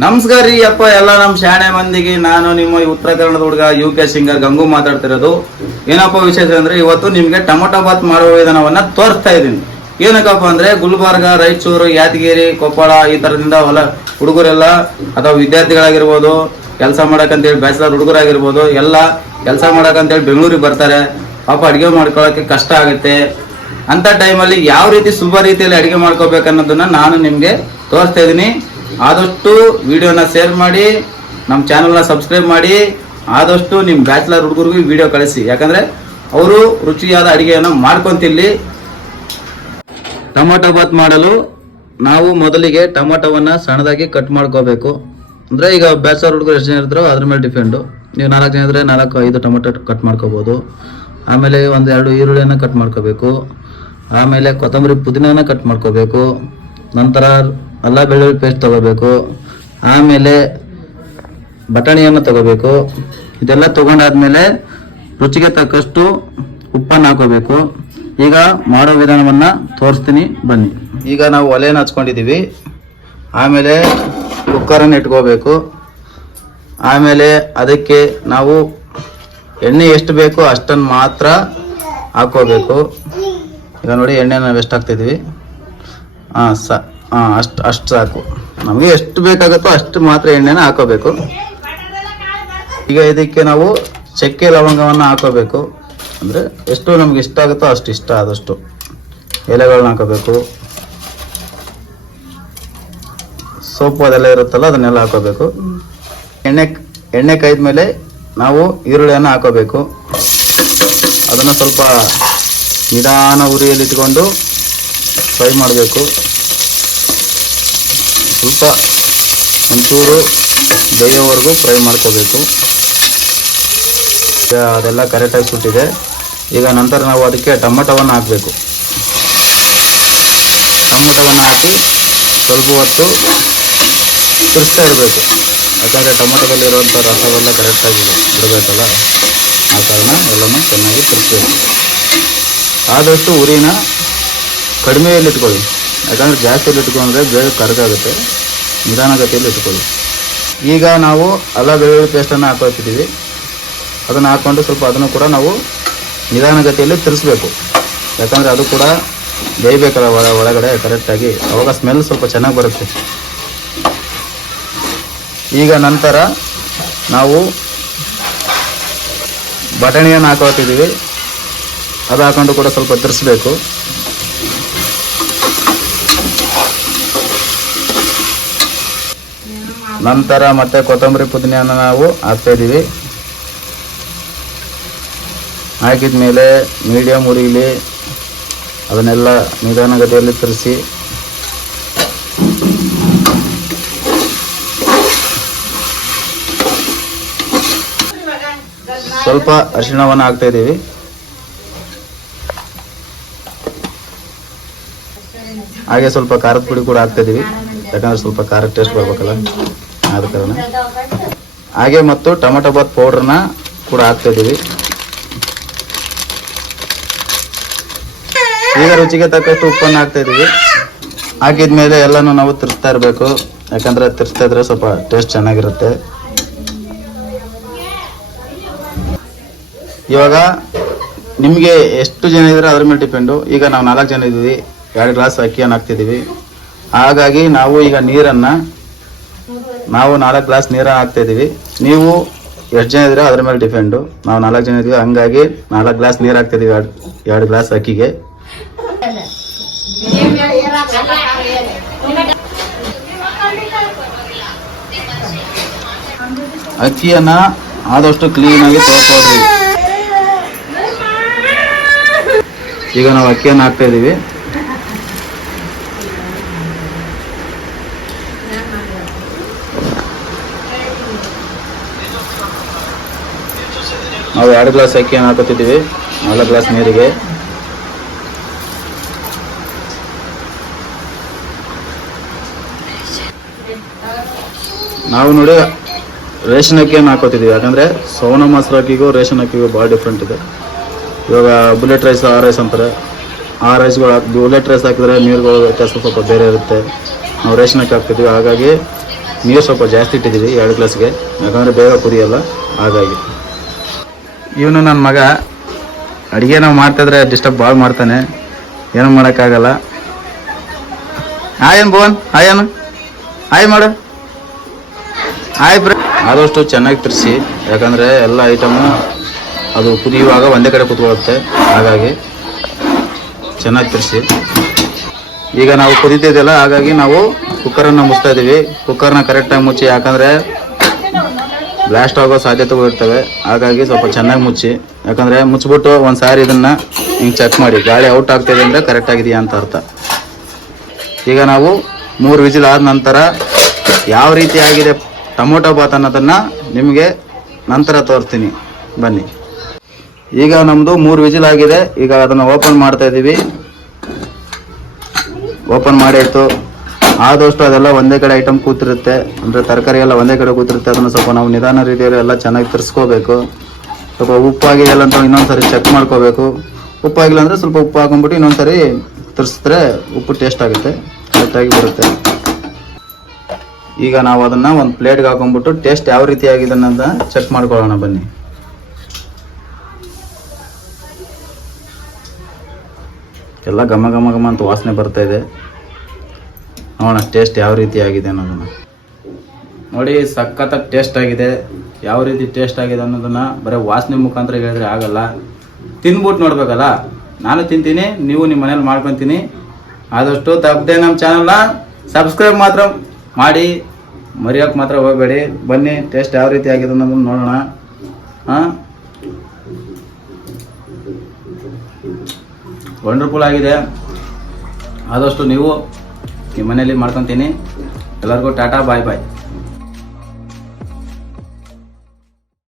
ನಮಸ್ಕಾರ ರೀ ಅಪ್ಪ ಎಲ್ಲ ನಮ್ಮ ಶಾಣೆ ಮಂದಿಗೆ. ನಾನು ನಿಮ್ಮ ಉತ್ತರ ಕನ್ನಡದ ಹುಡುಗ UK ಸಿಂಗರ್ ಗಂಗು ಮಾತಾಡ್ತಿರೋದು. ಏನಪ್ಪ ವಿಶೇಷ ಅಂದ್ರೆ ಇವತ್ತು ನಿಮ್ಗೆ ಟೊಮೊಟೊ ಬಾತ್ ಮಾಡುವ ವಿಧಾನವನ್ನ ತೋರಿಸ್ತಾ ಇದ್ದೀನಿ. ಏನಕ್ಕಪ್ಪ ಅಂದ್ರೆ ಗುಲ್ಬರ್ಗ, ರಾಯಚೂರು, ಯಾದಗಿರಿ, ಕೊಪ್ಪಳ ಈ ತರದಿಂದ ಹುಡುಗರೆಲ್ಲ ಅಥವಾ ವಿದ್ಯಾರ್ಥಿಗಳಾಗಿರ್ಬೋದು, ಕೆಲಸ ಮಾಡಕಂತೇಳಿ ಬ್ಯಾಚಲರ್ ಹುಡುಗರಾಗಿರ್ಬೋದು, ಎಲ್ಲ ಕೆಲಸ ಮಾಡಕಂತೇಳಿ ಬೆಂಗಳೂರಿಗೆ ಬರ್ತಾರೆ. ಪಾಪ ಅಡಿಗೆ ಮಾಡ್ಕೊಳ್ಳೋಕೆ ಕಷ್ಟ ಆಗುತ್ತೆ. ಅಂತ ಟೈಮಲ್ಲಿ ಯಾವ ರೀತಿ ಶುಭ ರೀತಿಯಲ್ಲಿ ಅಡಿಗೆ ಮಾಡ್ಕೋಬೇಕನ್ನೋದನ್ನ ನಾನು ನಿಮ್ಗೆ ತೋರಿಸ್ತಾ ಇದ್ದೀನಿ. ಆದಷ್ಟು ವಿಡಿಯೋನ ಶೇರ್ ಮಾಡಿ, ನಮ್ಮ ಚಾನಲ್ನ ಸಬ್ಸ್ಕ್ರೈಬ್ ಮಾಡಿ, ಆದಷ್ಟು ನಿಮ್ಮ ಬ್ಯಾಚಲರ್ ಹುಡುಗರಿಗೂ ವಿಡಿಯೋ ಕಳಿಸಿ. ಯಾಕಂದ್ರೆ ಅವರು ರುಚಿಯಾದ ಅಡಿಗೆಯನ್ನು ಮಾಡ್ಕೊಂತಿಲ್ಲಿ. ಟೊಮೊಟೊ ಬಾತ್ ಮಾಡಲು ನಾವು ಮೊದಲಿಗೆ ಟೊಮೊಟೊವನ್ನ ಸಣ್ಣದಾಗಿ ಕಟ್ ಮಾಡ್ಕೋಬೇಕು. ಅಂದ್ರೆ ಈಗ ಬ್ಯಾಚಲರ್ ಹುಡುಗರು ಎಷ್ಟು ಜನ ಇರ್ತಾರೋ ಅದ್ರ ಮೇಲೆ ಡಿಪೆಂಡು. ನೀವು 4 ಜನ ಇದ್ರೆ 4-5 ಟೊಮೊಟೊ ಕಟ್ ಮಾಡ್ಕೋಬಹುದು. ಆಮೇಲೆ 1-2 ಈರುಳ್ಳಿಯನ್ನು ಕಟ್ ಮಾಡ್ಕೋಬೇಕು. ಆಮೇಲೆ ಕೊತ್ತಂಬರಿ ಪುದೀನನ ಕಟ್ ಮಾಡ್ಕೋಬೇಕು. ನಂತರ ಅಲ್ಲ ಬೆಳ್ಳುಳ್ಳಿ ಪೇಸ್ಟ್ ತಗೋಬೇಕು. ಆಮೇಲೆ ಬಟಾಣಿಯನ್ನು ತಗೋಬೇಕು. ಇದೆಲ್ಲ ತಗೊಂಡಾದ್ಮೇಲೆ ರುಚಿಗೆ ತಕ್ಕಷ್ಟು ಉಪ್ಪನ್ನು ಹಾಕೋಬೇಕು. ಈಗ ಮಾಡೋ ವಿಧಾನವನ್ನ ತೋರಿಸ್ತೀನಿ ಬನ್ನಿ. ಈಗ ನಾವು ಒಲೆಯನ್ನು ಹಚ್ಕೊಂಡಿದ್ದೀವಿ. ಆಮೇಲೆ ಕುಕ್ಕರನ್ನು ಇಟ್ಕೋಬೇಕು. ಆಮೇಲೆ ಅದಕ್ಕೆ ನಾವು ಎಣ್ಣೆ ಎಷ್ಟು ಬೇಕೋ ಅಷ್ಟನ್ನು ಮಾತ್ರ ಹಾಕೋಬೇಕು. ಈಗ ನೋಡಿ ಎಣ್ಣೆನ ನಾವು ಎಷ್ಟು ಹಾಕ್ತಿದ್ವಿ. ಅಷ್ಟು ಸಾಕು. ನಮಗೆ ಎಷ್ಟು ಬೇಕಾಗುತ್ತೋ ಅಷ್ಟು ಮಾತ್ರ ಎಣ್ಣೆನ ಹಾಕೋಬೇಕು. ಈಗ ಇದಕ್ಕೆ ನಾವು ಚಕ್ಕೆ ಲವಂಗವನ್ನು ಹಾಕೋಬೇಕು. ಅಂದರೆ ಎಷ್ಟು ನಮ್ಗೆ ಇಷ್ಟ ಆಗುತ್ತೋ ಅಷ್ಟು, ಇಷ್ಟ ಆದಷ್ಟು ಎಲೆಗಳನ್ನ ಹಾಕೋಬೇಕು. ಸೊಪ್ಪು ಅದೆಲ್ಲ ಇರುತ್ತಲ್ಲ ಅದನ್ನೆಲ್ಲ ಹಾಕೋಬೇಕು. ಎಣ್ಣೆ ಕಾಯ್ದ ಮೇಲೆ ನಾವು ಈರುಳ್ಳಿಯನ್ನು ಹಾಕೋಬೇಕು. ಅದನ್ನು ಸ್ವಲ್ಪ ನಿಧಾನ ಉರಿಯಲ್ಲಿ ಇಟ್ಕೊಂಡು ಫ್ರೈ ಮಾಡಬೇಕು. ಸ್ವಲ್ಪ ಒಂಚೂರು ಬೇಯೋವರೆಗೂ ಫ್ರೈ ಮಾಡ್ಕೋಬೇಕು. ಅದೆಲ್ಲ ಕರೆಕ್ಟಾಗಿ ಸುಟ್ಟಿದೆ. ಈಗ ನಂತರ ನಾವು ಅದಕ್ಕೆ ಟೊಮೊಟೊವನ್ನು ಹಾಕಬೇಕು. ಟೊಮೊಟೊವನ್ನು ಹಾಕಿ ಸ್ವಲ್ಪ ಹೊತ್ತು ತಿರ್ಸ್ತಾ ಇರಬೇಕು. ಯಾಕಂದರೆ ಟೊಮೊಟೊದಲ್ಲಿರುವಂಥ ರಸವೆಲ್ಲ ಕರೆಕ್ಟಾಗಿ ಬಿಡಬೇಕಲ್ಲ, ಆ ಕಾರಣ ಎಲ್ಲನೂ ಚೆನ್ನಾಗಿ ತಿರ್ಸ್ಬೇಕು. ಆದಷ್ಟು ಉರಿನ ಕಡಿಮೆಯಲ್ಲಿ ಇಟ್ಕೊಳ್ಳಿ. ಯಾಕಂದರೆ ಜಾಸ್ತಿಯಲ್ಲಿ ಇಟ್ಕೊಂಡ್ರೆ ಬೇಗ ಕರಗಾಗುತ್ತೆ. ನಿಧಾನಗತಿಯಲ್ಲಿ ಇಟ್ಕೊಳ್ಳಿ. ಈಗ ನಾವು ಅಲ್ಲ ಬೆಳ್ಳುಳ್ಳಿ ಪೇಸ್ಟನ್ನು ಹಾಕೋತಿದ್ದೀವಿ. ಅದನ್ನು ಹಾಕ್ಕೊಂಡು ಸ್ವಲ್ಪ ಅದನ್ನು ಕೂಡ ನಾವು ನಿಧಾನಗತಿಯಲ್ಲಿ ತಿರ್ಸ್ಬೇಕು. ಯಾಕಂದರೆ ಅದು ಕೂಡ ಬೇಯಬೇಕಲ್ಲ ಒಳಗಡೆ ಕರೆಕ್ಟಾಗಿ, ಅವಾಗ ಸ್ಮೆಲ್ ಸ್ವಲ್ಪ ಚೆನ್ನಾಗಿ ಬರುತ್ತೆ. ಈಗ ನಂತರ ನಾವು ಬಟಾಣಿಯನ್ನು ಹಾಕೋತಿದ್ದೀವಿ. ಅದು ಹಾಕೊಂಡು ಕೂಡ ಸ್ವಲ್ಪ ತಿರ್ಸ್ಬೇಕು. ನಂತರ ಮತ್ತೆ ಕೊತ್ತಂಬರಿ ಪುದೀನವನ್ನು ನಾವು ಹಾಕ್ತಾಯಿದ್ದೀವಿ. ಹಾಕಿದ ಮೇಲೆ ಮೀಡಿಯಮ್ ಉರಿಲಿ ಅದನ್ನೆಲ್ಲ ನಿಧಾನಗತಿಯಲ್ಲಿ ತಿರ್ಸಿ ಸ್ವಲ್ಪ ಅರಿಶಿಣವನ್ನು ಹಾಕ್ತಾಯಿದ್ದೀವಿ. ಹಾಗೆ ಸ್ವಲ್ಪ ಖಾರದ ಪುಡಿ ಕೂಡ ಹಾಕ್ತಾಯಿದ್ದೀವಿ. ಯಾಕಂದರೆ ಸ್ವಲ್ಪ ಖಾರ ಟೇಸ್ಟ್ ಬರ್ಬೇಕಲ್ಲ, ಆದ ಕಾರಣ. ಹಾಗೆ ಮತ್ತು ಟೊಮೊಟೊ ಬಾತ್ ಪೌಡ್ರನ್ನ ಕೂಡ ಹಾಕ್ತಾಯಿದ್ದೀವಿ. ಈಗ ರುಚಿಗೆ ತಕ್ಕಷ್ಟು ಉಪ್ಪನ್ನು ಹಾಕ್ತಾಯಿದ್ದೀವಿ. ಹಾಕಿದ ಮೇಲೆ ಎಲ್ಲನೂ ನಾವು ತಿರ್ಸ್ತಾ ಇರಬೇಕು. ಯಾಕಂದರೆ ತಿರ್ಸ್ತಾ ಇದ್ರೆ ಸ್ವಲ್ಪ ಟೇಸ್ಟ್ ಚೆನ್ನಾಗಿರುತ್ತೆ. ಇವಾಗ ನಿಮಗೆ ಎಷ್ಟು ಜನ ಇದ್ರೆ ಅದ್ರ ಮೇಲೆ ಡಿಪೆಂಡು. ಈಗ ನಾವು 4 ಜನ ಇದ್ದೀವಿ. 2 ಗ್ಲಾಸ್ ಅಕ್ಕಿಯನ್ನು ಹಾಕ್ತಿದ್ದೀವಿ. ಹಾಗಾಗಿ ನಾವು ಈಗ ನಾವು 4 ಗ್ಲಾಸ್ ನೀರನ್ನು ಹಾಕ್ತಾಯಿದ್ದೀವಿ. ನೀವು ಎಷ್ಟು ಜನ ಇದ್ದೀರಾ ಅದ್ರ ಮೇಲೆ ಡಿಪೆಂಡು. ನಾವು 4 ಜನ ಇದ್ದೀವಿ, ಹಂಗಾಗಿ 4 ಗ್ಲಾಸ್ ನೀರು ಹಾಕ್ತಿದ್ದೀವಿ 2 ಗ್ಲಾಸ್ ಅಕ್ಕಿಗೆ. ಅಕ್ಕಿಯನ್ನು ಆದಷ್ಟು ಕ್ಲೀನಾಗಿ ತೊಳ್ಕೊಳ್ರಿ. ಈಗ ನಾವು ಅಕ್ಕಿಯನ್ನು ಹಾಕ್ತಾಯಿದ್ದೀವಿ. ನಾವು 2 ಗ್ಲಾಸ್ ಅಕ್ಕಿಯನ್ನು ಹಾಕೋತಿದ್ದೀವಿ 4 ಗ್ಲಾಸ್ ನೀರಿಗೆ. ನಾವು ನೋಡಿ ರೇಷನ್ ಅಕ್ಕಿಯನ್ನು ಹಾಕೋತಿದ್ದೀವಿ. ಯಾಕಂದರೆ ಸೋನಾ ಮಸೂರಿ ಅಕ್ಕಿಗೂ ರೇಷನ್ ಅಕ್ಕಿಗೂ ಭಾಳ ಡಿಫ್ರೆಂಟ್ ಇದೆ. ಇವಾಗ ಬುಲೆಟ್ ರೈಸ್, ಆ ರೈಸ್ ಅಂತಾರೆ. ಆ ರೈಸ್ಗಳು ಬುಲೆಟ್ ರೈಸ್ ಹಾಕಿದ್ರೆ ನೀರುಗಳು ವ್ಯತ್ಯಾಸ ಸ್ವಲ್ಪ ಬೇರೆ ಇರುತ್ತೆ. ನಾವು ರೇಷನ್ ಅಕ್ಕಿ ಹಾಕ್ತಿದ್ದೀವಿ. ಹಾಗಾಗಿ ನೀರು ಸ್ವಲ್ಪ ಜಾಸ್ತಿ ಇಟ್ಟಿದ್ದೀವಿ 2 ಗ್ಲಾಸ್ಗೆ, ಯಾಕಂದರೆ ಬೇಗ ಕುದಿಯಲ್ಲ. ಹಾಗಾಗಿ ಇವನು ನನ್ನ ಮಗ ಅಡುಗೆ ನಾವು ಮಾಡ್ತಾಯಿದ್ರೆ ಡಿಸ್ಟರ್ಬ್ ಭಾಳ ಮಾಡ್ತಾನೆ, ಏನೂ ಮಾಡೋಕ್ಕಾಗಲ್ಲ. ಆಯನ್ ಭುವನ್, ಆಯನು ಆಯ್ ಮಾಡು, ಆಯ್ ಬ್ರ. ಆದಷ್ಟು ಚೆನ್ನಾಗಿ ತಿರ್ಸಿ, ಯಾಕಂದರೆ ಎಲ್ಲ ಐಟಮು ಅದು ಕುದಿಯುವಾಗ ಒಂದೇ ಕಡೆ ಕೂತ್ಕೊಳ್ಳುತ್ತೆ. ಹಾಗಾಗಿ ಚೆನ್ನಾಗಿ ತಿರ್ಸಿ. ಈಗ ನಾವು ಕುದೀತಿದ್ದೆಲ್ಲ, ಹಾಗಾಗಿ ನಾವು ಕುಕ್ಕರನ್ನು ಮುಚ್ತಾ ಇದ್ದೀವಿ. ಕುಕ್ಕರ್ನ ಕರೆಕ್ಟಾಗಿ ಮುಚ್ಚಿ, ಯಾಕಂದರೆ ಬ್ಲಾಸ್ಟ್ ಆಗೋ ಸಾಧ್ಯತೆಗಳು ಇರ್ತವೆ. ಹಾಗಾಗಿ ಸ್ವಲ್ಪ ಚೆನ್ನಾಗಿ ಮುಚ್ಚಿ, ಯಾಕಂದರೆ ಮುಚ್ಚಿಬಿಟ್ಟು ಒಂದು ಸಾರಿ ಇದನ್ನು ಹಿಂಗೆ ಚೆಕ್ ಮಾಡಿ, ಗಾಳಿ ಔಟ್ ಆಗ್ತಿದೆ ಅಂದರೆ ಕರೆಕ್ಟಾಗಿದೆಯಾ ಅಂತ ಅರ್ಥ. ಈಗ ನಾವು 3 ವಿಜಿಲ್ ಆದ ನಂತರ ಯಾವ ರೀತಿ ಆಗಿದೆ ಟೊಮೊಟೊ ಬಾತ್ ಅನ್ನೋದನ್ನು ನಿಮಗೆ ನಂತರ ತೋರಿಸ್ತೀನಿ, ಬನ್ನಿ. ಈಗ ನಮ್ಮದು 3 ವಿಜಿಲ್ ಆಗಿದೆ. ಈಗ ಅದನ್ನು ಓಪನ್ ಮಾಡ್ತಾ ಇದ್ದೀವಿ. ಓಪನ್ ಮಾಡಾಯಿತು. ಆದಷ್ಟು ಅದೆಲ್ಲ ಒಂದೇ ಕಡೆ ಐಟಮ್ ಕೂತಿರುತ್ತೆ, ಅಂದರೆ ತರಕಾರಿ ಎಲ್ಲ ಒಂದೇ ಕಡೆ ಕೂತಿರುತ್ತೆ. ಅದನ್ನು ಸ್ವಲ್ಪ ನಾವು ನಿಧಾನ ರೀತಿಯಲ್ಲಿ ಎಲ್ಲ ಚೆನ್ನಾಗಿ ತರಿಸ್ಕೋಬೇಕು. ಸ್ವಲ್ಪ ಉಪ್ಪಾಗಿದೆಯಲ್ಲ ಅಂತ ಇನ್ನೊಂದು ಸರಿ ಚೆಕ್ ಮಾಡ್ಕೋಬೇಕು. ಉಪ್ಪಾಗಿಲ್ಲ ಅಂದರೆ ಸ್ವಲ್ಪ ಉಪ್ಪು ಹಾಕೊಂಡ್ಬಿಟ್ಟು ಇನ್ನೊಂದು ಸರಿ ತರಿಸಿದ್ರೆ ಉಪ್ಪು ಟೇಸ್ಟ್ ಆಗುತ್ತೆ, ಕರೆಕ್ಟಾಗಿ ಬರುತ್ತೆ. ಈಗ ನಾವು ಅದನ್ನು ಒಂದು ಪ್ಲೇಟ್ಗೆ ಹಾಕೊಂಡ್ಬಿಟ್ಟು ಟೇಸ್ಟ್ ಯಾವ ರೀತಿ ಆಗಿದೆ ಅಂತ ಚೆಕ್ ಮಾಡ್ಕೊಳ್ಳೋಣ, ಬನ್ನಿ. ಎಲ್ಲ ಘಮ ಘಮ ಘಮ ಅಂತ ವಾಸನೆ ಬರ್ತಾ ಇದೆ. ನೋಡೋಣ ಟೇಸ್ಟ್ ಯಾವ ರೀತಿ ಆಗಿದೆ ಅನ್ನೋದನ್ನು. ನೋಡಿ, ಸಖತ್ತಾಗಿ ಟೇಸ್ಟ್ ಆಗಿದೆ. ಯಾವ ರೀತಿ ಟೇಸ್ಟ್ ಆಗಿದೆ ಅನ್ನೋದನ್ನು ಬರೀ ವಾಸನೆ ಮುಖಾಂತರ ಹೇಳಿದ್ರೆ ಆಗಲ್ಲ, ತಿಂದ್ಬಿಟ್ಟು ನೋಡ್ಬೇಕಲ್ಲ. ನಾನು ತಿಂತೀನಿ, ನೀವು ನಿಮ್ಮ ಮನೇಲಿ ಮಾಡ್ಕೊತೀನಿ. ಆದಷ್ಟು ತಪ್ಪದೆ ನಮ್ಮ ಚಾನಲ್ನ ಸಬ್ಸ್ಕ್ರೈಬ್ ಮಾತ್ರ ಮಾಡಿ, ಮರೆಯೋಕ್ಕೆ ಮಾತ್ರ ಹೋಗಬೇಡಿ. ಬನ್ನಿ, ಟೇಸ್ಟ್ ಯಾವ ರೀತಿ ಆಗಿದೆ ಅನ್ನೋದನ್ನು ನೋಡೋಣ. ವಂಡರ್ಫುಲ್ ಆಗಿದೆ. ಆದಷ್ಟು ನೀವು ನಿಮ್ಮ ಮನೇಲಿ ಮಾಡ್ಕೊತೀನಿ. ಎಲ್ಲರಿಗೂ ಟಾಟಾ, ಬಾಯ್ ಬಾಯ್.